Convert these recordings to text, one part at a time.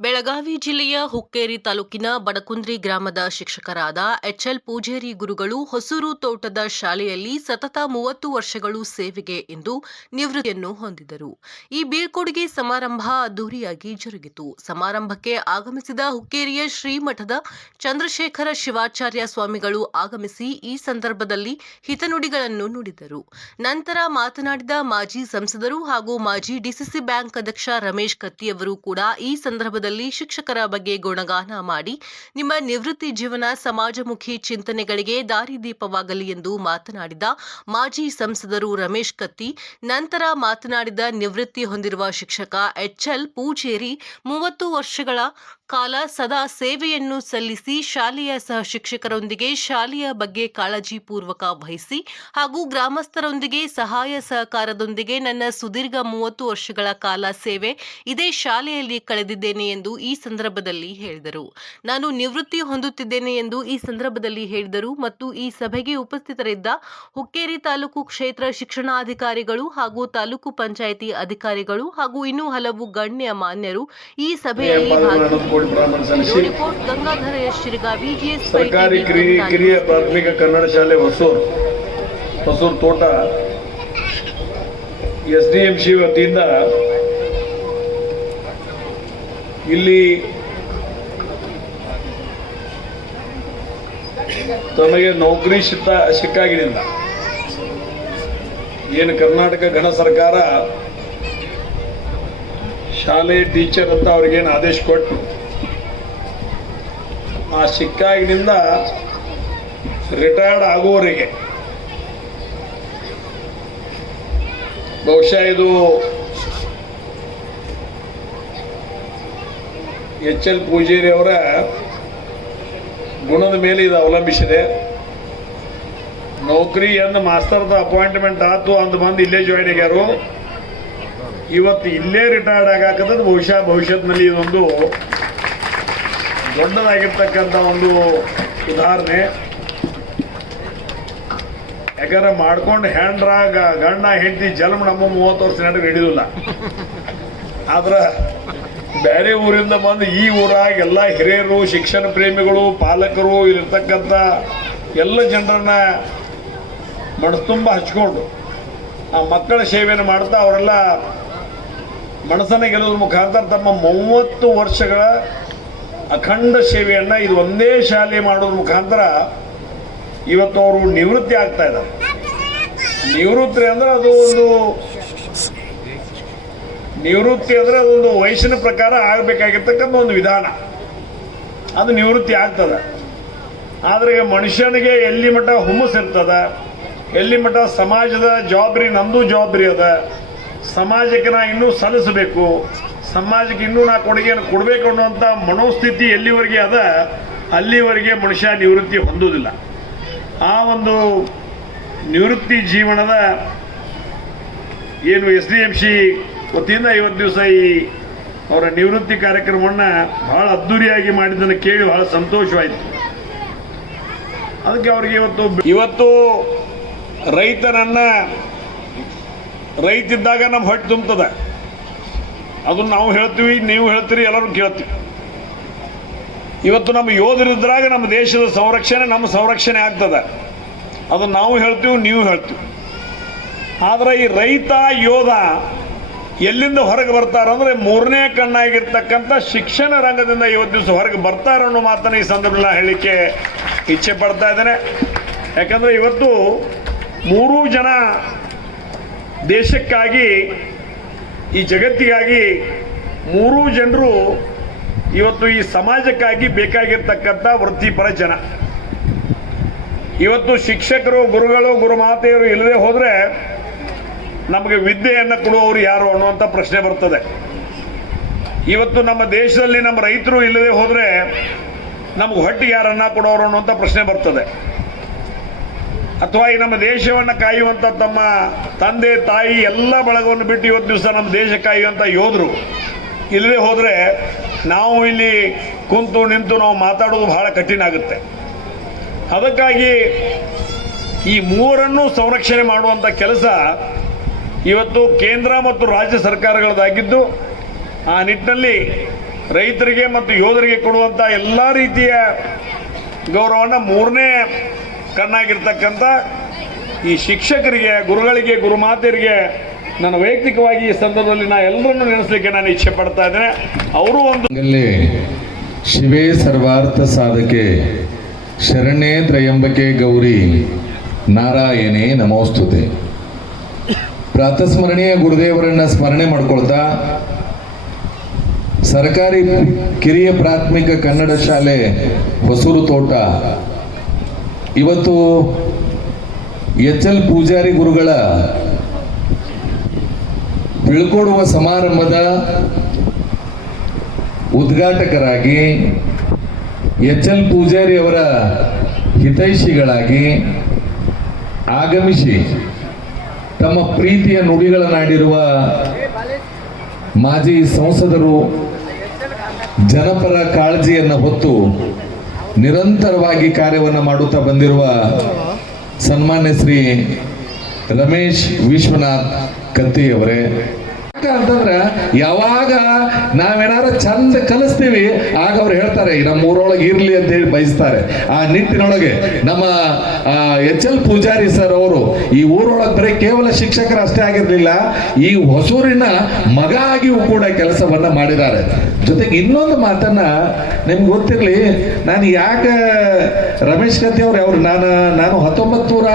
ಬೆಳಗಾವಿ ಜಿಲ್ಲೆಯ ಹುಕ್ಕೇರಿ ತಾಲೂಕಿನ ಬಡಕುಂದ್ರಿ ಗ್ರಾಮದ ಶಿಕ್ಷಕರಾದ ಎಚ್ಎಲ್ ಪೂಜೇರಿ ಗುರುಗಳು ಹೊಸೂರು ತೋಟದ ಶಾಲೆಯಲ್ಲಿ ಸತತ ಮೂವತ್ತು ವರ್ಷಗಳು ಸೇವೆಗೆ ಎಂದು ನಿವೃತ್ತಿಯನ್ನು ಹೊಂದಿದರು. ಈ ಬೀಳ್ಕೊಡುಗೆ ಸಮಾರಂಭ ಅದ್ದೂರಿಯಾಗಿ ಜರುಗಿತು. ಸಮಾರಂಭಕ್ಕೆ ಆಗಮಿಸಿದ ಹುಕ್ಕೇರಿಯ ಶ್ರೀಮಠದ ಚಂದ್ರಶೇಖರ ಶಿವಾಚಾರ್ಯ ಸ್ವಾಮಿಗಳು ಆಗಮಿಸಿ ಈ ಸಂದರ್ಭದಲ್ಲಿ ಹಿತನುಡಿಗಳನ್ನು ನುಡಿದರು. ನಂತರ ಮಾತನಾಡಿದ ಮಾಜಿ ಸಂಸದರು ಹಾಗೂ ಮಾಜಿ ಡಿಸಿಸಿ ಬ್ಯಾಂಕ್ ಅಧ್ಯಕ್ಷ ರಮೇಶ್ ಕತ್ತಿಯವರು ಕೂಡ ಈ ಸಂದರ್ಭದಲ್ಲಿ ಶಿಕ್ಷಕರ ಬಗ್ಗೆ ಗುಣಗಾನ ಮಾಡಿ, ನಿಮ್ಮ ನಿವೃತ್ತಿ ಜೀವನ ಸಮಾಜಮುಖಿ ಚಿಂತನೆಗಳಿಗೆ ದಾರಿದೀಪವಾಗಲಿ ಎಂದು ಮಾತನಾಡಿದ ಮಾಜಿ ಸಂಸದರು ರಮೇಶ್ ಕತ್ತಿ, ನಂತರ ಮಾತನಾಡಿದ ನಿವೃತ್ತಿ ಹೊಂದಿರುವ ಶಿಕ್ಷಕ ಎಚ್ಎಲ್ ಪೂಜೇರಿ, ಮೂವತ್ತು ವರ್ಷಗಳ ಕಾಲ ಸದಾ ಸೇವೆಯನ್ನು ಸಲ್ಲಿಸಿ ಶಾಲೆಯ ಸಹ ಶಿಕ್ಷಕರೊಂದಿಗೆ ಶಾಲೆಯ ಬಗ್ಗೆ ಕಾಳಜಿ ಪೂರ್ವಕ ವಹಿಸಿ ಹಾಗೂ ಗ್ರಾಮಸ್ಥರೊಂದಿಗೆ ಸಹಾಯ ಸಹಕಾರದೊಂದಿಗೆ ನನ್ನ ಸುದೀರ್ಘ ಮೂವತ್ತು ವರ್ಷಗಳ ಕಾಲ ಸೇವೆ ಇದೇ ಶಾಲೆಯಲ್ಲಿ ಕಳೆದಿದ್ದೇನೆ ಎಂದು ಈ ಸಂದರ್ಭದಲ್ಲಿ ಹೇಳಿದರು ನಾನು ನಿವೃತ್ತಿ ಹೊಂದುತ್ತಿದ್ದೇನೆ ಎಂದು ಈ ಸಂದರ್ಭದಲ್ಲಿ ಹೇಳಿದರು ಮತ್ತು ಈ ಸಭೆಗೆ ಉಪಸ್ಥಿತರಿದ್ದ ಹುಕ್ಕೇರಿ ತಾಲೂಕು ಕ್ಷೇತ್ರ ಶಿಕ್ಷಣಾಧಿಕಾರಿಗಳು ಹಾಗೂ ತಾಲೂಕು ಪಂಚಾಯಿತಿ ಅಧಿಕಾರಿಗಳು ಹಾಗೂ ಇನ್ನೂ ಹಲವು ಗಣ್ಯ ಮಾನ್ಯರು ಈ ಸಭೆಯಲ್ಲಿ. ಬ್ರಾಹ್ಮಣ ಸಲ್ಲಿಸಿ ಸರ್ಕಾರಿ ಕಿರಿಯ ಕಿರಿಯ ಪ್ರಾಥಮಿಕ ಕನ್ನಡ ಶಾಲೆ ಹೊಸೂರು ಹೊಸೂರು ತೋಟ ಎಸ್ ಡಿ ಎಂ ಸಿ ವತಿಯಿಂದ ಇಲ್ಲಿ ತಮಗೆ ನೌಕರಿ ಸಿಕ್ಕ ಸಿಕ್ಕಾಗಿನಿಂದ ಏನು ಕರ್ನಾಟಕ ಗಣ ಸರ್ಕಾರ ಶಾಲೆ ಟೀಚರ್ ಅಂತ ಅವ್ರಿಗೇನು ಆದೇಶ ಕೊಟ್ಟು ಆ ಸಿಕ್ಕಾಗಿನಿಂದ ರಿಟೈರ್ಡ್ ಆಗುವವರಿಗೆ. ಬಹುಶಃ ಇದು ಎಚ್ ಎಲ್ ಪೂಜೇರಿ ಅವರ ಗುಣದ ಮೇಲೆ ಇದು ಅವಲಂಬಿಸಿದೆ. ನೌಕರಿ ಅಂದ ಮಾಸ್ತರ್ದ ಅಪಾಯಿಂಟ್ಮೆಂಟ್ ಆಯ್ತು ಅಂತ ಬಂದು ಇಲ್ಲೇ ಜಾಯ್ನ್ ಆಗ್ಯಾರು. ಇವತ್ತು ಇಲ್ಲೇ ರಿಟೈರ್ಡ್ ಆಗಾಕದ್ದು ಬಹುಶಃ ಭವಿಷ್ಯತ್ನಲ್ಲಿ ಇದೊಂದು ದೊಡ್ಡದಾಗಿರ್ತಕ್ಕಂಥ ಒಂದು ಉದಾಹರಣೆ. ಯಾಕಂದ್ರೆ ಮಾಡ್ಕೊಂಡು ಹ್ಯಾಂಡ್ರಾಗ ಗಂಡ, ಹೆಂಡತಿ ಜನ್ಮ ನಮ್ಮ ಮೂವತ್ತು ವರ್ಷ ನಡುವೆ ಹಿಡಿದಿಲ್ಲ. ಆದ್ರೆ ಬೇರೆ ಊರಿಂದ ಬಂದು ಈ ಊರಾಗ ಎಲ್ಲ ಹಿರಿಯರು, ಶಿಕ್ಷಣ ಪ್ರೇಮಿಗಳು, ಪಾಲಕರು ಇಲ್ಲಿರ್ತಕ್ಕಂಥ ಎಲ್ಲ ಜನರನ್ನ ಮನಸ್ತುಂಬ ಹಚ್ಕೊಂಡು ಆ ಮಕ್ಕಳ ಸೇವೆಯನ್ನು ಮಾಡ್ತಾ ಅವರೆಲ್ಲ ಮನಸ್ಸನ್ನ ಗೆಲ್ಲೋದ್ರ ಮುಖಾಂತರ ತಮ್ಮ ಮೂವತ್ತು ವರ್ಷಗಳ ಅಖಂಡ ಸೇವೆಯನ್ನ ಇದು ಒಂದೇ ಶಾಲೆ ಮಾಡೋದ್ರ ಮುಖಾಂತರ ಇವತ್ತು ಅವರು ನಿವೃತ್ತಿ ಆಗ್ತಾ ಇದ್ದಾರೆ ನಿವೃತ್ತಿ ಅಂದ್ರೆ ಅದು ಒಂದು ನಿವೃತ್ತಿ ಅಂದ್ರೆ ಅದೊಂದು ವಯಸ್ಸಿನ ಪ್ರಕಾರ ಆಗಬೇಕಾಗಿರ್ತಕ್ಕಂಥ ಒಂದು ವಿಧಾನ. ಅದು ನಿವೃತ್ತಿ ಆಗ್ತದೆ. ಆದ್ರೆ ಮನುಷ್ಯನಿಗೆ ಎಲ್ಲಿ ಮಟ್ಟ ಹುಮ್ಮಸ್ ಇರ್ತದ, ಎಲ್ಲಿ ಮಟ್ಟ ಸಮಾಜದ ಜವಾಬ್ದಾರಿ ನಂದು ಜವಾಬ್ದಾರಿ ಅದ, ಸಮಾಜಕ್ಕೆ ನಾ ಇನ್ನೂ ಸಲ್ಲಿಸಬೇಕು ಸಮಾಜಕ್ಕೆ ಇನ್ನೂ ನಾ ಕೊಡುಗೆಯನ್ನು ಕೊಡಬೇಕು ಅನ್ನುವಂಥ ಮನೋಸ್ಥಿತಿ ಎಲ್ಲಿವರೆಗೆ ಅದ, ಅಲ್ಲಿವರೆಗೆ ಮನುಷ್ಯ ನಿವೃತ್ತಿ ಹೊಂದುವುದಿಲ್ಲ. ಆ ಒಂದು ನಿವೃತ್ತಿ ಜೀವನದ ಏನು ಎಸ್ ಡಿ ಎಂ ಸಿ ವತಿಯಿಂದ ಇವತ್ತು ದಿವಸ ಈ ಅವರ ನಿವೃತ್ತಿ ಕಾರ್ಯಕ್ರಮವನ್ನು ಬಹಳ ಅದ್ಧೂರಿಯಾಗಿ ಮಾಡಿದ್ದನ್ನು ಕೇಳಿ ಬಹಳ ಸಂತೋಷವಾಯಿತು. ಅದಕ್ಕೆ ಅವ್ರಿಗೆ ಇವತ್ತು ಇವತ್ತು ರೈತನನ್ನ ರೈತಿದ್ದಾಗ ನಮ್ಮ ಹೊಟ್ಟೆ ತುಂಬುತ್ತದೆ ಅದನ್ನು ನಾವು ಹೇಳ್ತೀವಿ, ನೀವು ಹೇಳ್ತೀರಿ, ಎಲ್ಲರೂ ಕೇಳ್ತೀವಿ. ಇವತ್ತು ನಮ್ಮ ಯೋಧರಿದ್ದಾಗ ನಮ್ಮ ದೇಶದ ಸಂರಕ್ಷಣೆ ನಮ್ಮ ಸಂರಕ್ಷಣೆ ಆಗ್ತದೆ. ಅದನ್ನು ನಾವು ಹೇಳ್ತೀವಿ, ನೀವು ಹೇಳ್ತೀವಿ. ಆದರೆ ಈ ರೈತ, ಯೋಧ ಎಲ್ಲಿಂದ ಹೊರಗೆ ಬರ್ತಾರಂದ್ರೆ ಮೂರನೇ ಕಣ್ಣಾಗಿರ್ತಕ್ಕಂಥ ಶಿಕ್ಷಣ ರಂಗದಿಂದ ಇವತ್ತು ದಿವಸ ಹೊರಗೆ ಬರ್ತಾರೆ ಅನ್ನೋ ಮಾತನ್ನು ಈ ಸಂದರ್ಭದಲ್ಲಿ ಹೇಳಲಿಕ್ಕೆ ಇಚ್ಛೆ ಪಡ್ತಾ ಇದ್ದೇನೆ. ಯಾಕಂದರೆ ಇವತ್ತು ಮೂರೂ ಜನ ದೇಶಕ್ಕಾಗಿ ಈ ಜಗತ್ತಿಗಾಗಿ ಮೂರೂ ಜನರು ಇವತ್ತು ಈ ಸಮಾಜಕ್ಕಾಗಿ ಬೇಕಾಗಿರ್ತಕ್ಕಂಥ ವೃತ್ತಿಪರ ಜನ. ಇವತ್ತು ಶಿಕ್ಷಕರು, ಗುರುಗಳು, ಗುರುಮಾತೆಯರು ಇಲ್ಲದೆ ಹೋದರೆ ನಮಗೆ ವಿದ್ಯೆಯನ್ನು ಕೊಡುವವರು ಯಾರು ಅನ್ನುವಂಥ ಪ್ರಶ್ನೆ ಬರ್ತದೆ. ಇವತ್ತು ನಮ್ಮ ದೇಶದಲ್ಲಿ ನಮ್ಮ ರೈತರು ಇಲ್ಲದೆ ಹೋದರೆ ನಮ್ಗೆ ಹೊಟ್ಟೆ ಯಾರನ್ನ ಕೊಡೋರು ಅನ್ನುವಂಥ ಪ್ರಶ್ನೆ ಬರ್ತದೆ. ಅಥವಾ ಈ ನಮ್ಮ ದೇಶವನ್ನು ಕಾಯುವಂಥ ತಮ್ಮ ತಂದೆ, ತಾಯಿ ಎಲ್ಲ ಬಳಗವನ್ನು ಬಿಟ್ಟು ಇವತ್ತು ದಿವಸ ನಮ್ಮ ದೇಶ ಕಾಯುವಂಥ ಯೋಧರು. ಇಲ್ಲದೆ ಹೋದರೆ ನಾವು ಇಲ್ಲಿ ಕುಂತು ನಿಂತು ನಾವು ಮಾತಾಡೋದು ಬಹಳ ಕಠಿಣ ಆಗುತ್ತೆ. ಅದಕ್ಕಾಗಿ ಈ ಮೂರನ್ನು ಸಂರಕ್ಷಣೆ ಮಾಡುವಂಥ ಕೆಲಸ ಇವತ್ತು ಕೇಂದ್ರ ಮತ್ತು ರಾಜ್ಯ ಸರ್ಕಾರಗಳದ್ದಾಗಿದ್ದು, ಆ ನಿಟ್ಟಿನಲ್ಲಿ ರೈತರಿಗೆ ಮತ್ತು ಯೋಧರಿಗೆ ಕೊಡುವಂಥ ಎಲ್ಲ ರೀತಿಯ ಗೌರವವನ್ನು ಮೂರನೇ ಕಣ್ಣಾಗಿರ್ತಕ್ಕಂಥ ಈ ಶಿಕ್ಷಕರಿಗೆ, ಗುರುಗಳಿಗೆ, ಗುರುಮಾತೆಯರಿಗೆ ನಾನು ವೈಯಕ್ತಿಕವಾಗಿ ಈ ಸಂದರ್ಭದಲ್ಲಿ ನಾ ಎಲ್ಲರನ್ನು ನೆನೆಸಲಿಕ್ಕೆ ನಾನು ಇಚ್ಛೆ ಪಡ್ತಾ ಇದ್ದೇನೆ. ಅವರು ಒಂದು ಶಿವೇ ಸರ್ವಾರ್ಥ ಸಾಧಕೆ, ಶರಣೇ ತ್ರಯಂಬಕೆ ಗೌರಿ, ನಾರಾಯಣೇ ನಮೋಸ್ತುತೆ. ಪ್ರಾತಸ್ಮರಣೀಯ ಗುರುದೇವರನ್ನ ಸ್ಮರಣೆ ಮಾಡ್ಕೊಳ್ತಾ, ಸರ್ಕಾರಿ ಕಿರಿಯ ಪ್ರಾಥಮಿಕ ಕನ್ನಡ ಶಾಲೆ ಹೊಸೂರು ತೋಟ ಇವತ್ತು ಎಚ್ ಎಲ್ ಪೂಜಾರಿ ಗುರುಗಳ ಬೀಳ್ಕೊಡುವ ಸಮಾರಂಭದ ಉದ್ಘಾಟಕರಾಗಿ ಎಚ್ ಎಲ್ ಪೂಜಾರಿ ಅವರ ಹಿತೈಷಿಗಳಾಗಿ ಆಗಮಿಸಿ ತಮ್ಮ ಪ್ರೀತಿಯ ನುಡಿಗಳನ್ನಾಡಿರುವ ಮಾಜಿ ಸಂಸದರು ಜನಪರ ಕಾಳಜಿಯನ್ನು ಹೊತ್ತು ನಿರಂತರವಾಗಿ ಕಾರ್ಯವನ್ನು ಮಾಡುತ್ತಾ ಬಂದಿರುವ ಸನ್ಮಾನ್ಯ ಶ್ರೀ ರಮೇಶ್ ವಿಶ್ವನಾಥ್ ಕತ್ತಿಯವರೇ ಅಂತಂದ್ರ ಯಾವಾಗ ನಾವೇನಾರ ಚಂದ ಕಲಿಸ್ತೀವಿ, ಆಗ ಅವ್ರು ಹೇಳ್ತಾರೆ ನಮ್ಮ ಊರೊಳಗೆ ಇರ್ಲಿ ಅಂತ ಹೇಳಿ ಬಯಸ್ತಾರೆ. ಆ ನಿಟ್ಟಿನೊಳಗೆ ನಮ್ಮ ಎಚ್ ಎಲ್ ಪೂಜಾರಿ ಸರ್ ಅವರು, ಈ ಊರೊಳಗೆ ಬರೀ ಕೇವಲ ಶಿಕ್ಷಕರು ಅಷ್ಟೇ ಆಗಿರ್ಲಿಲ್ಲ, ಈ ಹೊಸೂರಿನ ಮಗ ಆಗಿಯೂ ಕೂಡ ಕೆಲಸವನ್ನ ಮಾಡಿದ್ದಾರೆ. ಜೊತೆಗೆ ಇನ್ನೊಂದು ಮಾತನ್ನ ನಿಮ್ಗೆ ಗೊತ್ತಿರಲಿ, ನಾನು ಯಾಕೆ ರಮೇಶ್ ಕತ್ತಿ ಅವ್ರು ಅವ್ರು ನಾನು ನಾನು ಹತ್ತೊಂಬತ್ತು ನೂರ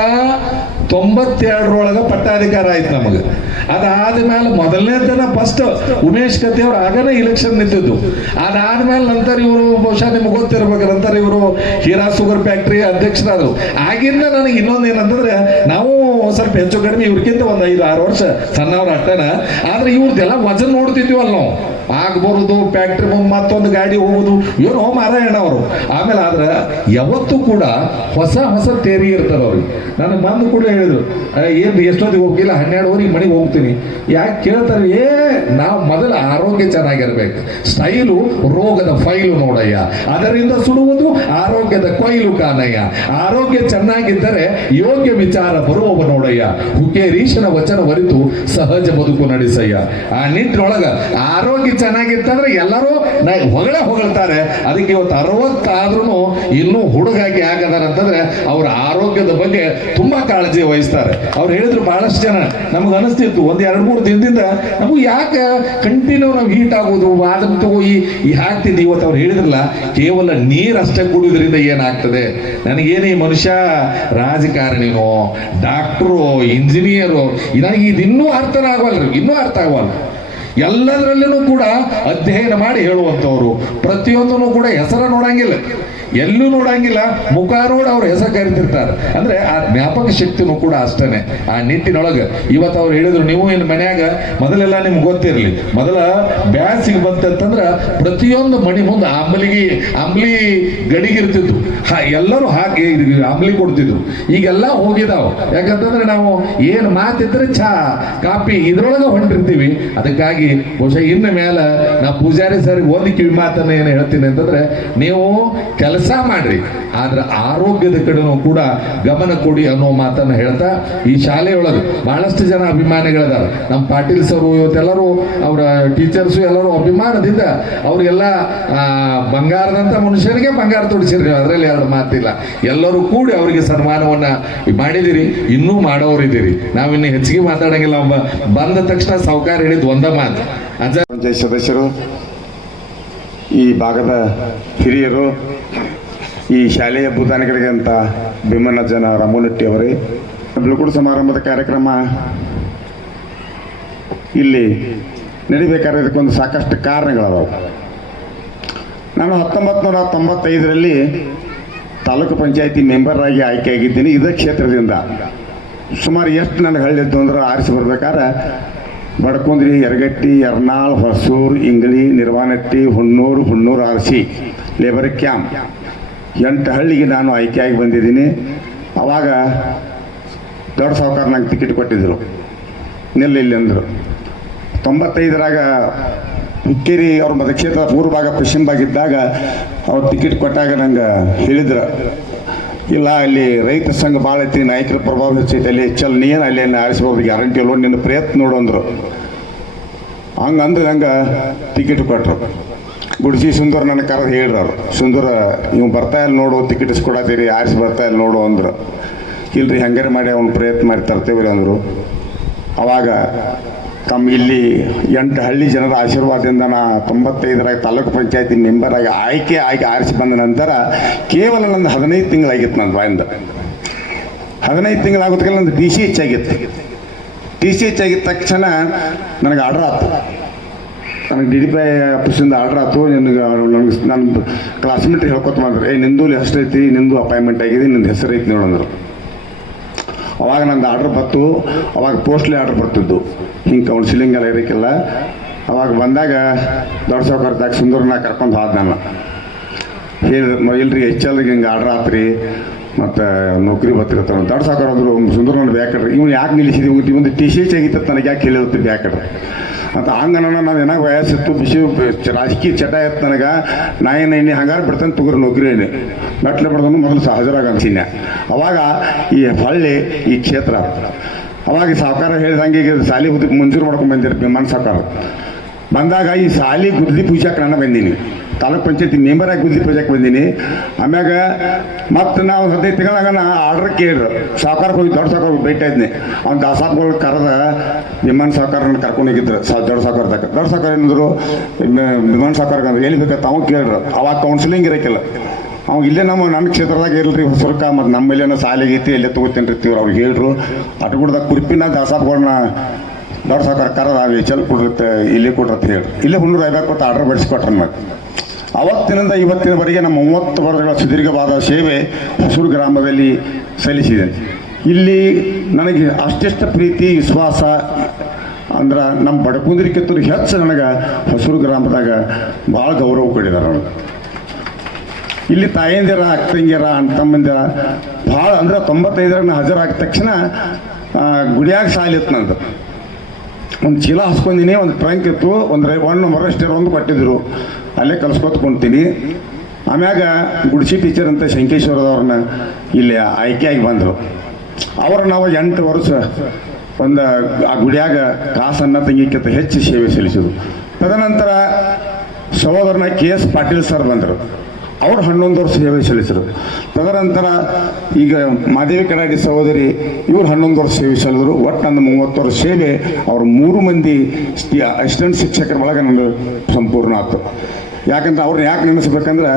ತೊಂಬತ್ತೆರಡರೊಳಗೆ ಪಟ್ಟಾಧಿಕಾರ ಆಯ್ತು ನಮಗೆ. ಅದಾದ್ಮೇಲೆ ಮೊದಲನೇ ದಿನ ಫಸ್ಟ್ ಉಮೇಶ್ ಕತ್ತಿ ಅವ್ರು ಆಗನೇ ಇಲೆಕ್ಷನ್ ನಿಂತಿದ್ದು. ಅದಾದ್ಮೇಲೆ ನಂತರ ಇವರು ಬಹುಶಃ ನಿಮ್ಗೆ ಗೊತ್ತಿರ್ಬೇಕು, ನಂತರ ಇವರು ಹೀರಾ ಶುಗರ್ ಫ್ಯಾಕ್ಟ್ರಿ ಅಧ್ಯಕ್ಷರಾದರು. ಆಗಿಂದ ನನಗೆ ಇನ್ನೊಂದು ಏನಂತಂದ್ರೆ, ನಾವು ಸ್ವಲ್ಪ ಹೆಚ್ಚು ಕಡಿಮೆ ಇವ್ರಿಗಿಂತ ಒಂದು ಐದು, ಆರು ವರ್ಷ ಸಣ್ಣವ್ರ ಅಷ್ಟೇನ. ಆದ್ರೆ ಇವ್ರದ್ದೆಲ್ಲ ವಜನ್ ನೋಡ್ತಿದ್ವಲ್ಲ ನಾವು. ಆಗ್ಬಾರ್ದು ಬರುದು ಫ್ಯಾಕ್ಟ್ರಿ ಮತ್ತೊಂದು ಗಾಡಿ ಹೋಗುದು. ಹೋಮ್ ಮಾರಾಯಣ ಅವರು. ಆಮೇಲೆ ಆದ್ರೆ ಯಾವತ್ತೂ ಕೂಡ ಹೊಸ ಹೊಸ ತೇರಿ ಇರ್ತಾರೆ ಅವ್ರಿಗೆ. ನನಗೆ ಬಂದು ಕೂಡ ಹೇಳಿದ್ರು ಏನು ಎಷ್ಟೊತ್ತಿಗೆ ಹೋಗಿಲ್ಲ ಹನ್ನೆರಡುವರೆಗೆ ಮನೆಗೆ ಹೋಗ್ತೀನಿ ಯಾಕೆ ಕೇಳ್ತಾರೆ ಏ ನಾವು ಮೊದಲು ಆರೋಗ್ಯ ಚೆನ್ನಾಗಿರ್ಬೇಕು. ಸ್ಟೈಲು ರೋಗದ ಫೈಲು ನೋಡಯ್ಯ. ಅದರಿಂದ ಸುಡುವುದು ಆರೋಗ್ಯದ ಕೊಯ್ಲು ಕಾನಯ್ಯ ಆರೋಗ್ಯ ಚೆನ್ನಾಗಿದ್ದರೆ ಯೋಗ್ಯ ವಿಚಾರ ಬರುವವ ನೋಡಯ್ಯ. ಹುಕೇರೀಶನ ವಚನ ವರಿತು ಸಹಜ ಬದುಕು ನಡೆಸಯ್ಯ. ಆ ನಿಟ್ಟಿನೊಳಗ ಆರೋಗ್ಯ ಚೆನ್ನಾಗಿತ್ತಂದ್ರೆ ಎಲ್ಲರೂ ಹೊಗಳೇ ಹೊಗಳ್ತಾರೆ. ಅದಕ್ಕೆ ಇವತ್ತು ಅರವತ್ತಾದ್ರೂ ಇನ್ನೂ ಹುಡುಗಾಗಿ ಆಗದಾರ ಅಂತಂದ್ರೆ ಅವ್ರ ಆರೋಗ್ಯದ ಬಗ್ಗೆ ತುಂಬಾ ಕಾಳಜಿ ವಹಿಸ್ತಾರೆ. ಅವ್ರು ಹೇಳಿದ್ರು ಬಹಳಷ್ಟು ಜನ ನಮ್ಗೆ ಅನಿಸ್ತಿತ್ತು ಒಂದ್ ಎರಡು ಮೂರು ದಿನದಿಂದ ನಮಗೆ ಯಾಕೆ ಕಂಟಿನ್ಯೂ ನಾವು ಹೀಟ್ ಆಗೋದು, ಅದನ್ನು ತಗೋ ಈ ಇವತ್ತು ಅವ್ರು ಹೇಳಿದ್ರಲ್ಲ, ಕೇವಲ ನೀರ್ ಅಷ್ಟೇ ಕುಡಿಯೋದ್ರಿಂದ ಏನಾಗ್ತದೆ? ನನಗೇನೇ ಮನುಷ್ಯ ರಾಜಕಾರಣಿನೋ ಡಾಕ್ಟ್ರು ಇಂಜಿನಿಯರು ನನಗೆ ಇದು ಇನ್ನೂ ಅರ್ಥನ ಆಗವಲ್ರಿ ಇನ್ನೂ ಅರ್ಥ ಆಗವಲ್ಲ. ಎಲ್ಲದರಲ್ಲಿನೂ ಕೂಡ ಅಧ್ಯಯನ ಮಾಡಿ ಹೇಳುವಂಥವ್ರು, ಪ್ರತಿಯೊಂದನ್ನು ಕೂಡ ಹೆಸರ ನೋಡಂಗಿಲ್ಲ. ಎಲ್ಲೂ ನೋಡಂಗಿಲ್ಲ. ಮುಖಾರೋಡ್ ಅವ್ರ ಹೆಸರು ಕರಿತಿರ್ತಾರ. ಅಂದ್ರೆ ಆ ಜ್ಞಾಪಕ ಶಕ್ತಿನೂ ಕೂಡ ಅಷ್ಟೇನೆ. ಆ ನಿಟ್ಟಿನೊಳಗ ಇವತ್ತು ಅವ್ರು ಹೇಳಿದ್ರು, ನೀವು ಇನ್ನು ಮನ್ಯಾಗ ಮೊದಲೆಲ್ಲ ನಿಮ್ಗೆ ಗೊತ್ತಿರಲಿ. ಮೊದಲ ಬ್ಯಾಸಿಗೆ ಬಂತಂತಂದ್ರ ಪ್ರತಿಯೊಂದು ಮಣಿ ಮುಂದೆ ಅಂಬಲಿಗೆ, ಅಂಬ್ಲಿ ಗಡಿಗಿರ್ತಿದ್ರು ಹಾ, ಎಲ್ಲರೂ ಹಾಕಿ ಅಂಬ್ಲಿ ಕೊಡ್ತಿದ್ರು ಈಗೆಲ್ಲ ಹೋಗಿದಾವ. ಯಾಕಂತಂದ್ರೆ ನಾವು ಏನು ಮಾತಿದ್ರೆ ಚಾ, ಕಾಪಿ ಇದ್ರೊಳಗೆ ಹೊಂಟಿರ್ತೀವಿ. ಅದಕ್ಕಾಗಿ ಬಹುಶಃ ಇನ್ನು ಮೇಲೆ ನಾ ಪೂಜಾರಿ ಸರ್ ಒಂದು ಕಿವಿ ಮಾತನ್ನ ಏನು ಹೇಳ್ತೀನಿ ಅಂತಂದ್ರೆ, ನೀವು ಕೆಲಸ ಮಾಡ್ರಿ. ಆದ್ರೆ ಆರೋಗ್ಯದ ಕಡೆನೂ ಕೂಡ ಗಮನ ಕೊಡಿ ಅನ್ನೋ ಮಾತನ್ನ ಹೇಳ್ತಾ ಈ ಶಾಲೆಯೊಳಗೆ ಬಹಳಷ್ಟು ಜನ ಅಭಿಮಾನಿಗಳಿದ್ದಾರೆ ನಮ್ಮ ಪಾಟೀಲ್ ಸರ್ ಇವತ್ತೆಲ್ಲರೂ ಅವರ ಟೀಚರ್ಸು ಎಲ್ಲರೂ ಅಭಿಮಾನದಿಂದ ಅವ್ರಿಗೆಲ್ಲ ಆ, ಬಂಗಾರದಂತ ಮನುಷ್ಯನಿಗೆ ಬಂಗಾರ ತೊಡಿಸಿರಿ ಅದರಲ್ಲಿ ಎರಡು ಮಾತಿಲ್ಲ. ಎಲ್ಲರೂ ಕೂಡಿ ಅವರಿಗೆ ಸನ್ಮಾನವನ್ನ ಮಾಡಿದಿರಿ. ಇನ್ನೂ ಮಾಡೋರಿದ್ದೀರಿ. ನಾವಿನ್ನು ಹೆಚ್ಚಿಗೆ ಮಾತಾಡಂಗಿಲ್ಲ. ಬಂದ ತಕ್ಷಣ ಸಾವುಕಾರ ಹೇಳಿದ್ ಒಂದ ಮಾತು. ಪಂಚಾಯತ್ ಸದಸ್ಯರು. ಈ ಭಾಗದ ಹಿರಿಯರು, ಈ ಶಾಲೆಯ ಭೂತಾನಿಗಳಿಗೆ ಅಂತ ಭೀಮನಜ್ಜನ ಜನ ರಾಮೋನಟ್ಟಿ ಅವರೇ. ಬೀಳ್ಕೊಡು ಸಮಾರಂಭದ ಕಾರ್ಯಕ್ರಮ ಇಲ್ಲಿ ನಡಿಬೇಕಾದ್ರೆ ಇದಕ್ಕೊಂದು ಸಾಕಷ್ಟು ಕಾರಣಗಳದಾವು. ನಾನು ಹತ್ತೊಂಬತ್ತು ನೂರ ತೊಂಬತ್ತೈದರಲ್ಲಿ ತಾಲೂಕು ಪಂಚಾಯತಿ ಮೆಂಬರ್ ಆಗಿ ಆಯ್ಕೆಯಾಗಿದ್ದೀನಿ. ಇದೇ ಕ್ಷೇತ್ರದಿಂದ ಸುಮಾರು ಎಷ್ಟು ನನಗೆ ಹಳ್ಳಿದ್ದು ಅಂದ್ರೆ ಆರಿಸಿ ಬರ್ಬೇಕಾದ್ರೆ ಬಡ್ಕೊಂದ್ರಿ Yaragatti Ernal Hosur, Ingli Nirvanatti Hunnur Hunnur RC labour camp ಎಂಟು ಹಳ್ಳಿಗೆ ನಾನು ಆಯ್ಕೆಯಾಗಿ ಬಂದಿದ್ದೀನಿ. ಅವಾಗ ದೊಡ್ಡ ಸಾವುಕಾರ ನಂಗೆ ಟಿಕೆಟ್ ಕೊಟ್ಟಿದ್ದರು ನಿಲ್ಲಿಲ್ಲ ಅಂದರು. ತೊಂಬತ್ತೈದರಾಗ ಹುಕ್ಕೇರಿ ಅವ್ರ ಮತಕ್ಷೇತ್ರ ಪೂರ್ವ ಭಾಗ ಪಶ್ಚಿಮ ಭಾಗ ಇದ್ದಾಗ ಅವ್ರು ಟಿಕೆಟ್ ಕೊಟ್ಟಾಗ ನಂಗೆ ಹೇಳಿದ್ರು. ಇಲ್ಲ, ಅಲ್ಲಿ ರೈತ ಸಂಘ ಭಾಳ ಐತಿ, ನಾಯಕರ ಪ್ರಭಾವ ಹೆಚ್ಚೈತಿ, ಅಲ್ಲಿ ಚಲ್ ನೀನು ಅಲ್ಲಿ ಆರಿಸ್ಬೋದು ಗ್ಯಾರಂಟಿ ಅಲ್ಲೋ ನಿನ್ನ ಪ್ರಯತ್ನ ನೋಡು ಅಂದರು. ಹಂಗಂದ್ರೆ ನಂಗೆ ಟಿಕೆಟ್ ಕೊಟ್ಟರು ಗುಡಿಸಿ ಸುಂದರ್ ನನ್ನ ಕರೆದು ಹೇಳ್ರವ್ರು ಸುಂದರ ನೀವು ಬರ್ತಾ ಇಲ್ಲ ನೋಡು ಟಿಕೆಟ್ ಇಸ್ಕೊಡತ್ತೀರಿ ಆರಿಸಿ ಬರ್ತಾ ಇಲ್ಲ ನೋಡು ಅಂದ್ರು. ಇಲ್ರಿ, ಹಂಗಾರೆ ಮಾಡಿ ಅವ್ನು ಪ್ರಯತ್ನ ಮಾಡಿ ತರ್ತೇವ್ರಿ ಅಂದರು. ಅವಾಗ ತಮ್ಮ ಇಲ್ಲಿ ಎಂಟು ಹಳ್ಳಿ ಜನರ ಆಶೀರ್ವಾದದಿಂದ ನಾ ತೊಂಬತ್ತೈದರಾಗ ತಾಲೂಕು ಪಂಚಾಯತಿ ಮೆಂಬರಾಗಿ ಆಯ್ಕೆ ಆಗಿ ಆರಿಸಿ ಬಂದ ನಂತರ ಕೇವಲ ನಂದು ಹದಿನೈದು ತಿಂಗಳಾಗಿತ್ತು ನನ್ನ ಬಾಯಿಂದ. ಹದಿನೈದು ತಿಂಗಳಾಗೋದಕ್ಕೆಲ್ಲ ನಂದು ಡಿ ಸಿ ಹೆಚ್ಚಾಗಿತ್ತು ಡಿ ಸಿ ಹೆಚ್ಚಾಗಿದ್ದ ತಕ್ಷಣ ನನಗೆ ಆರ್ಡ್ರ್ ಆಯ್ತು ನನಗೆ ಡಿ ಡಿ ಪಿ ಆಫೀಸಿಂದ ಆರ್ಡ್ರ್ ಆಯ್ತು ನಿನಗೆ ನನಗೆ ನನ್ನ ಕ್ಲಾಸ್ಮೇಟ್ ಹೇಳ್ಕೊತ ಮಾಡಿದ್ರು ಏ, ನಿಂದು ಹೆಸರು ಐತಿ, ನಿಂದು ಅಪಾಯಿಂಟ್ಮೆಂಟ್ ಆಗಿದೆ, ನಿಂದು ಹೆಸರು ಐತಿ ನೋಡಂದ್ರು ಅವಾಗ ನಂದು ಆರ್ಡ್ರ್ ಬಂತು. ಅವಾಗ ಪೋಸ್ಟ್ಲಿ ಆರ್ಡ್ರ್ ಬರ್ತಿದ್ದು. ಹಿಂಗೆ ಕೌನ್ಸಿಲಿಂಗ್ ಎಲ್ಲ ಇರೋಕ್ಕಿಲ್ಲ ಅವಾಗ ಬಂದಾಗ ದೊಡ್ಡ ಸೌಕರ್ದಾಗ ಸುಂದರನ ಕರ್ಕೊಂಡು ಹೋದ ನಾನು. ಹೇಳಿದ್ರು ಇಲ್ರಿ ಎಚ್ ಎಲ್ರಿಗೆ ಹಿಂಗೆ ಆರ್ಡ್ರ್ ಆತ್ರಿ, ಮತ್ತು ನೌಕರಿ ಬರ್ತಿರ್ತಾನೆ ದೊಡ್ಡ ಅಂದರು ಸುಂದರ ನನ್ನ ಬ್ಯಾಕಡ್ರಿ ಇವ್ನು ಯಾಕೆ ನಿಲ್ಲಿಸಿದ್ವಿ ಒಂದು ಟಿ ಸಿ ಆಗಿತ್ತು ನನಗೆ ಯಾಕೆ ಹೇಳಿರುತ್ತೆ ಬ್ಯಾಕಡ್ರಿ ಮತ್ತು ಹಂಗನ ನಾನು ಏನಾಗ ವಯಸ್ಸಿತ್ತು, ಬಿಸಿ ರಾಜಕೀಯ ಚಟ ಇತ್ತು ನನಗೆ. ನಾ ಏನು ಇನ್ನೇ ಹಂಗಾರೆ ಬಿಡ್ತಾನೆ ತುಗುರು ನೌಕರಿ ಏನು. ಮೆಟ್ಲೆ ಬಿಡ್ದನು ಮೊದಲು ಸಹಜರಾಗ ಅನ್ಸಿನ್ಯ ಅವಾಗ ಈ ಹಳ್ಳಿ, ಈ ಕ್ಷೇತ್ರ ಅವಾಗ ಈ ಸಾವುಕಾರ ಹೇಳಿದಂಗೆ ಈಗ ಸಾಲಿ ಹುದ್ದಕ್ಕೆ ಮಂಜೂರು ಮಾಡ್ಕೊಂಡು ಬಂದಿರ ವಿಮಾನ ಸಾವುಕಾರ. ಬಂದಾಗ ಈ ಸಾಲಿ ಗುದ್ಲಿ ಪೂಜಾಕ್ಕೆ ನಾನು ಬಂದೀನಿ. ತಾಲೂಕ್ ಪಂಚಾಯತಿ ಮೆಂಬರಾಗಿ ಗುದ್ಲಿ ಪೂಜಾಕ್ಕೆ ಬಂದೀನಿ. ಆಮ್ಯಾಗ ಮತ್ತು ನಾವು ಹದಿನೈದು ತಿಂಗಳಾಗ ನಾ ಆರ್ಡರ್ ಕೇಳಿದ್ರು ಸಾವುಕಾರಕ್ಕೆ ಹೋಗಿ ದೊಡ್ಡ ಸಾವುಕಾರ ಭೇಟಿ ಇದ್ನಿ ಅವ್ನು ದಾಸಾಪ್ಗಳು ಕರೆದ ವಿಮಾನ ಸಾವುಕಾರನ ಕರ್ಕೊಂಡು ಹೋಗಿದ್ರು. ಸಾ ದೊಡ್ಡ ಸಾವುಕಾರದಾಗ. ದೊಡ್ಡ ಸಾವುಕಾರ ಏನಂದ್ರು ವಿಮಾನ ಸಾವುಕಾರ ಅಂದ್ರೆ ಎಲ್ಲಿ ಬೇಕಂತ ಕೇಳ್ರು. ಅವಾಗ ಕೌನ್ಸಿಲಿಂಗ್ ಇರಕ್ಕಿಲ್ಲ ಅವ್ ಇಲ್ಲೇ ನಮ್ಮ ನನ್ನ ಕ್ಷೇತ್ರದಾಗ ಇರಲ್ರಿ ಹೊಸರ್ಕ ಮತ್ತು ನಮ್ಮಲ್ಲೇನೋ ಸಾಲಿಗೆ ಐತಿ ಇಲ್ಲೇ ತೊಗೋತೀನಿ ಇರ್ತೀವ್ರು ಅವ್ರಿಗೆ ಹೇಳ್ರು. ಅಟಗುಡ್ದಾಗ ಕುರ್ಪಿನ ದಾಸಾಪ್ಗಳನ್ನ ದೊಡ್ಡ ಸಾವುಕಾರ ಕರೆದ ವೆಚಲ್ ಕೊಡಿರುತ್ತೆ ಇಲ್ಲೇ ಕೊಡ್ರತ್ತೆ ಹೇಳಿ ಇಲ್ಲೇ ಮುನ್ನೂರ ಐವತ್ತು ಕೊಟ್ಟು ಆರ್ಡರ್ ಬಡಿಸ್ಕೊಟ್ರ ಮತ್ತೆ. ಅವತ್ತಿನಿಂದ ಇವತ್ತಿನವರೆಗೆ ನಮ್ಮ ಮೂವತ್ತು ವರ್ಷಗಳ ಸುದೀರ್ಘವಾದ ಸೇವೆ ಹೊಸೂರು ಗ್ರಾಮದಲ್ಲಿ ಸಲ್ಲಿಸಿದೆ. ಇಲ್ಲಿ ನನಗೆ ಅಷ್ಟೆಷ್ಟು ಪ್ರೀತಿ, ವಿಶ್ವಾಸ, ಅಂದ್ರೆ ನಮ್ಮ ಬಡಕುಂದ್ರಿ ಕಿತ್ತೂರು ಹೆಚ್ಚು ನನಗೆ ಹೊಸೂರು ಗ್ರಾಮದಾಗ ಭಾಳ ಗೌರವ ಕೊಟ್ಟಿದ್ದಾರೆ ನನಗೆ ಇಲ್ಲಿ ತಾಯಂದಿರ ಅಕ್ಕಂಗಿರ ಅಣ್ಣ ತಮ್ಮಂದಿರ ಭಾಳ ಅಂದ್ರೆ ತೊಂಬತ್ತೈದರನ್ನ ಹಾಜರಾದ ತಕ್ಷಣ ಗುಡಿಯಾಗ ಸಾಲಿ ಸಾಲಿತ್ತು ನಂದು. ಒಂದು ಚೀಲ ಹಸ್ಕೊಂಡಿನಿ, ಒಂದು ಟ್ರಂಕ್ ಇತ್ತು, ಒಂದು ರೈ ಒನ್ ನಂಬರ್ ಅಷ್ಟೇ ಒಂದು ಕೊಟ್ಟಿದ್ರು. ಅಲ್ಲೇ ಕಲ್ಸ್ಕೊತ ಕುಂತೀನಿ. ಆಮ್ಯಾಗ ಗುಡ್ಸಿ ಟೀಚರ್ ಅಂತ ಶಂಕೇಶ್ವರದವ್ರನ್ನ ಇಲ್ಲಿ ಆಯ್ಕೆಯಾಗಿ ಬಂದರು. ಅವರು ನಾವು ಎಂಟು ವರ್ಷ ಒಂದು ಆ ಗುಡಿಯಾಗ ಕಾಸನ್ನ ತಂಗಿಕ್ಕಿಂತ ಹೆಚ್ಚು ಸೇವೆ ಸಲ್ಲಿಸಿದ್ರು. ತದನಂತರ ಸಹೋದರನ ಕೆ ಎಸ್ ಪಾಟೀಲ್ ಸರ್ ಬಂದರು. ಅವ್ರು ಹನ್ನೊಂದು ವರ್ಷ ಸೇವೆ ಸಲ್ಲಿಸಿದರು. ತದನಂತರ ಈಗ ಮಾದೇವಿ ಕಡಾಡಿ ಸಹೋದರಿ ಇವರು ಹನ್ನೊಂದು ವರ್ಷ ಸೇವೆ ಸಲ್ಲಿದ್ರು. ಒಟ್ಟು ನನ್ನ ಮೂವತ್ತು ವರ್ಷ ಸೇವೆ ಅವರು ಮೂರು ಮಂದಿ ಅಸಿಸ್ಟೆಂಟ್ ಶಿಕ್ಷಕರ ಒಳಗೆ ನನಗೆ ಸಂಪೂರ್ಣ ಆಯ್ತು ಯಾಕಂದ್ರೆ ಅವ್ರನ್ನ ಯಾಕೆ ನೆನೆಸ್ಬೇಕಂದ್ರೆ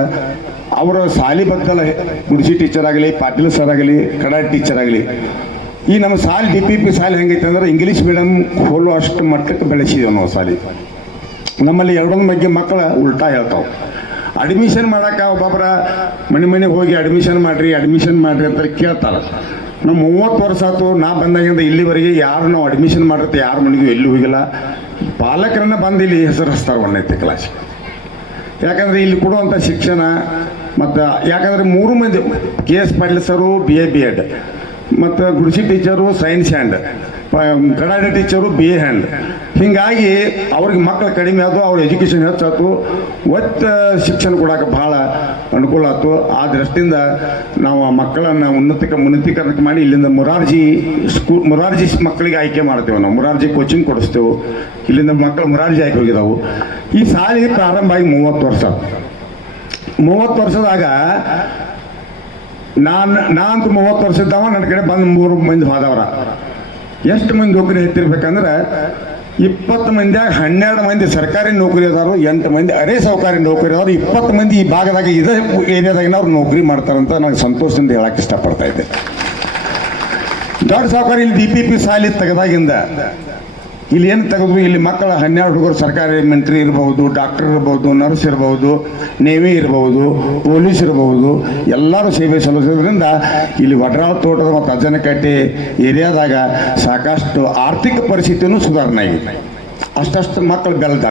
ಅವರ ಶಾಲೆ ಬದ್ದಲ್ಲ ಗುಡಿಸಿ ಟೀಚರ್ ಆಗಲಿ, ಪಾಟೀಲ್ ಸರ್ ಆಗಲಿ ಕಡಾಡಿ ಟೀಚರ್ ಆಗಲಿ. ಈ ನಮ್ಮ ಸಾಲಿ ಡಿ ಪಿ ಪಿ ಸಾಲಿ ಹೆಂಗೈತೆ ಅಂದ್ರೆ ಇಂಗ್ಲೀಷ್ ಮೀಡಿಯಂ ಹೋಲೋ ಅಷ್ಟು ಮಟ್ಟಕ್ಕೆ ಬೆಳೆಸಿದ್ದೇವೆ ನಾವು ಸಾಲಿ. ನಮ್ಮಲ್ಲಿ ಎರಡೊಂದು ಬಗ್ಗೆ ಮಕ್ಕಳ ಉಲ್ಟಾ ಹೇಳ್ತಾವೆ. ಅಡ್ಮಿಷನ್ ಮಾಡೋಕೆ ಒಬ್ಬೊಬ್ಬರ ಮನೆ ಮನೆಗೆ ಹೋಗಿ ಅಡ್ಮಿಷನ್ ಮಾಡ್ರಿ ಅಡ್ಮಿಷನ್ ಮಾಡ್ರಿ ಅಂತ ಕೇಳ್ತಾರೆ. ನಮ್ಮ ಮೂವತ್ತು ವರ್ಷ ಆಯ್ತು ನಾ ಬಂದಾಗಿಂದ ಇಲ್ಲಿವರೆಗೆ ಯಾರು ನಾವು ಅಡ್ಮಿಷನ್ ಮಾಡಿರುತ್ತೆ ಯಾರು ಮನೆಗೂ ಎಲ್ಲೂ ಹೋಗಿಲ್ಲ. ಪಾಲಕರನ್ನ ಬಂದು ಇಲ್ಲಿ ಹೆಸರು ಹಚ್ತಾರೆ ಒಂದೈತೆ ಕ್ಲಾಸ್ ಯಾಕಂದ್ರೆ ಇಲ್ಲಿ ಕೊಡುವಂಥ ಶಿಕ್ಷಣ ಮತ್ತು ಯಾಕಂದ್ರೆ ಮೂರು ಮಂದಿ K S Patil sir B A B Ed ಮತ್ತು Gudisi teacher science hand Kadade teacher B A hand ಹೀಗಾಗಿ ಅವ್ರಿಗೆ ಮಕ್ಕಳು ಕಡಿಮೆ ಆದವು, ಅವ್ರ ಎಜುಕೇಷನ್ ಹೆಚ್ಚಾಯ್ತು ಒತ್ತು ಶಿಕ್ಷಣ ಕೊಡೋಕೆ ಭಾಳ ಅನುಕೂಲ ಆಯ್ತು ಆ ದೃಷ್ಟಿಯಿಂದ ನಾವು ಆ ಮಕ್ಕಳನ್ನು ಉನ್ನತಿಕ ಉನ್ನತೀಕರಣಕ್ಕೆ ಮಾಡಿ ಇಲ್ಲಿಂದ ಮುರಾರ್ಜಿ ಸ್ಕೂಲ್ ಮುರಾರ್ಜಿ ಮಕ್ಕಳಿಗೆ ಆಯ್ಕೆ ಮಾಡ್ತೇವೆ ನಾವು. ಮುರಾರ್ಜಿ ಕೋಚಿಂಗ್ ಕೊಡಿಸ್ತೇವೆ. ಇಲ್ಲಿಂದ ಮಕ್ಕಳು ಮುರಾರ್ಜಿ ಆಯ್ಕೆ ಹೋಗಿದ್ದಾವೆ ಈ ಸಾಲಿ ಪ್ರಾರಂಭ ಆಗಿ ಮೂವತ್ತು ವರ್ಷ ಮೂವತ್ತು ವರ್ಷದಾಗ ನಾನು ನಾನಂತೂ ಮೂವತ್ತು ವರ್ಷ ಇದ್ದಾವ ನನ್ನ ಕಡೆ ಬಂದು ಮೂರು ಮಂದಿ ಹೋದವ್ರ. ಎಷ್ಟು ಮಂದಿ ನೌಕರಿ ಹೆಚ್ಚಿರ್ಬೇಕಂದ್ರೆ ಇಪ್ಪತ್ತು ಮಂದಿಯಾಗ ಹನ್ನೆರಡು ಮಂದಿ ಸರ್ಕಾರಿ ನೌಕರಿ ಅದಾರು ಎಂಟು ಮಂದಿ ಅರೆ ಸರ್ಕಾರಿ ನೌಕರಿ ಅದಾರು ಇಪ್ಪತ್ತು ಮಂದಿ ಈ ಭಾಗದಾಗ ಇದೇ ಏರಿಯಾದಾಗಿನವ್ರು ನೌಕರಿ ಮಾಡ್ತಾರಂತ ನನಗೆ ಸಂತೋಷದಿಂದ ಹೇಳಕ್ಕೆ ಇಷ್ಟಪಡ್ತಾ ಇದ್ದೆ. ದೊಡ್ಡ ಸಾವುಕಾರ ಇಲ್ಲಿ ಡಿ ಪಿ ಪಿ ಸಾಲಿ ತೆಗೆದಾಗಿಂದ ಇಲ್ಲಿ ಏನು ತೆಗೆದ್ರು ಇಲ್ಲಿ ಮಕ್ಕಳ ಹನ್ನೆರಡು ಹುಡುಗರು ಸರ್ಕಾರಿ ಮಂತ್ರಿ ಇರಬಹುದು, ಡಾಕ್ಟರ್ ಇರಬಹುದು, ನರ್ಸ್ ಇರಬಹುದು, ನೇವಿ ಇರಬಹುದು, ಪೊಲೀಸ್ ಇರಬಹುದು, ಎಲ್ಲರೂ ಸೇವೆ ಸಲ್ಲಿಸೋದ್ರಿಂದ ಇಲ್ಲಿ ವಡ್ರಾಳ ತೋಟದ ಮತ್ತು ಅಜ್ಜನಕಟ್ಟೆ ಏರಿಯಾದಾಗ ಸಾಕಷ್ಟು ಆರ್ಥಿಕ ಪರಿಸ್ಥಿತಿಯೂ ಸುಧಾರಣೆ ಆಗಿದೆ. ಅಷ್ಟಷ್ಟು ಮಕ್ಕಳು ಬೆಳೆದ